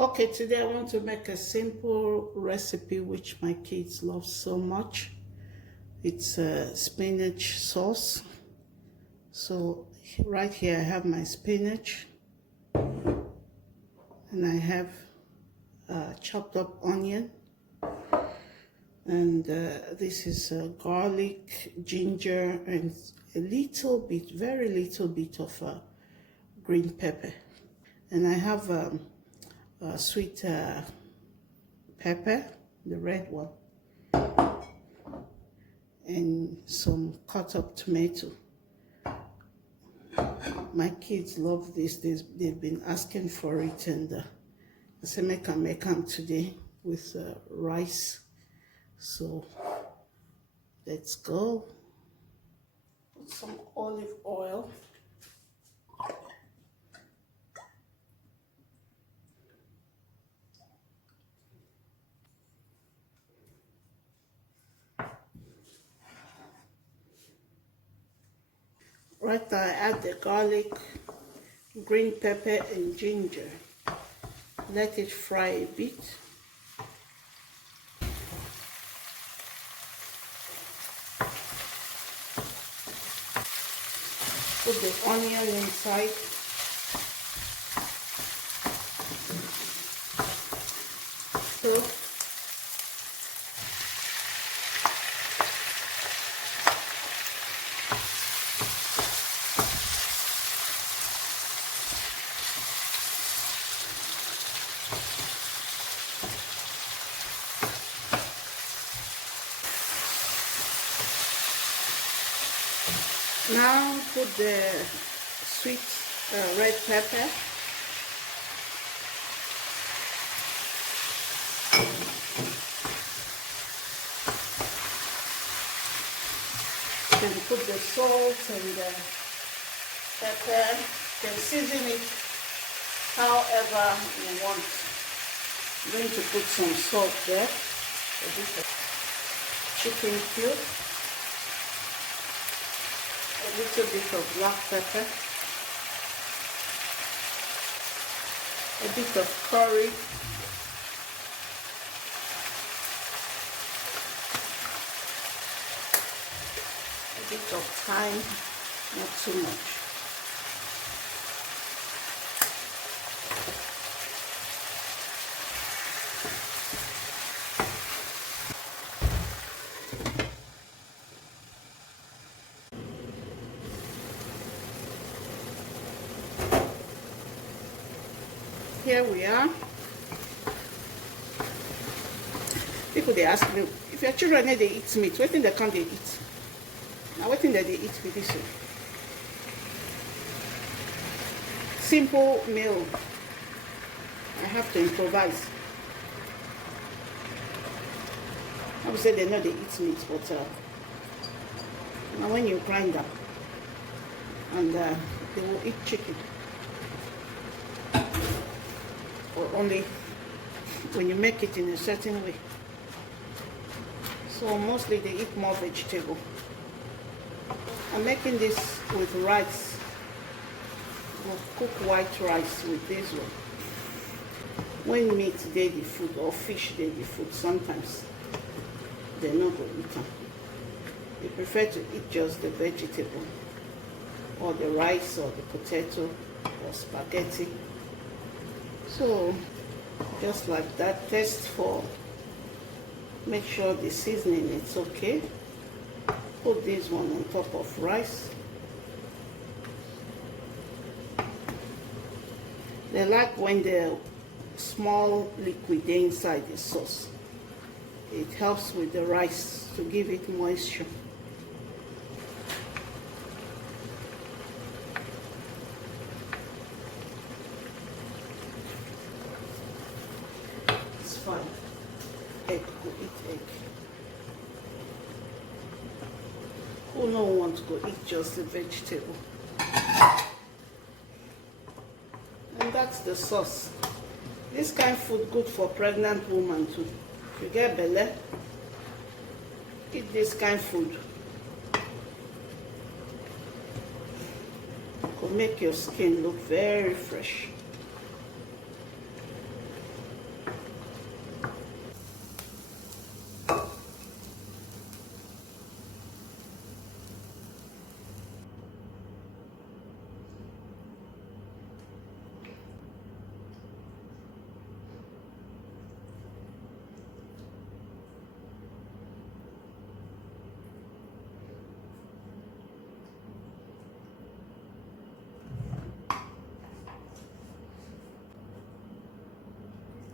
Okay, today I want to make a simple recipe which my kids love so much. It's a spinach sauce. So right here I have my spinach and I have chopped up onion, and this is garlic, ginger, and a little bit, very little bit of green pepper. And I have sweet pepper, the red one, and some cut up tomato. My kids love this. They've been asking for it, and I said make them today with rice. So let's go. Put some olive oil. Right now I add the garlic, green pepper, and ginger. Let it fry a bit. Put the onion inside. So now put the sweet red pepper. Then put the salt and the pepper. You can season it however you want. I'm going to put some salt there, a bit of chicken cube, a little bit of black pepper, a bit of curry, a bit of thyme, not too much. Here we are. People they ask me, if your children they eat meat, what thing they can't they eat? Now what thing that they eat with this one? Simple meal. I have to improvise. I would say they know they eat meat, but now when you grind them, and they will eat chicken. Or only when you make it in a certain way. So mostly they eat more vegetable. I'm making this with rice. We'll cook white rice with this one. When meat they the food or fish they the food, sometimes they're not going to eat them. They prefer to eat just the vegetable or the rice or the potato or spaghetti. So just like that, test for, make sure the seasoning is okay. Put this one on top of rice. They like when the small liquid inside the sauce. It helps with the rice to give it moisture. Fine. Egg, go eat egg. Who no want to go eat just the vegetable? And that's the sauce. This kind of food good for pregnant women too. If you get belly, eat this kind of food. It will make your skin look very fresh.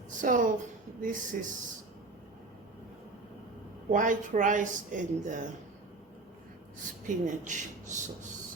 So this is white rice and spinach sauce.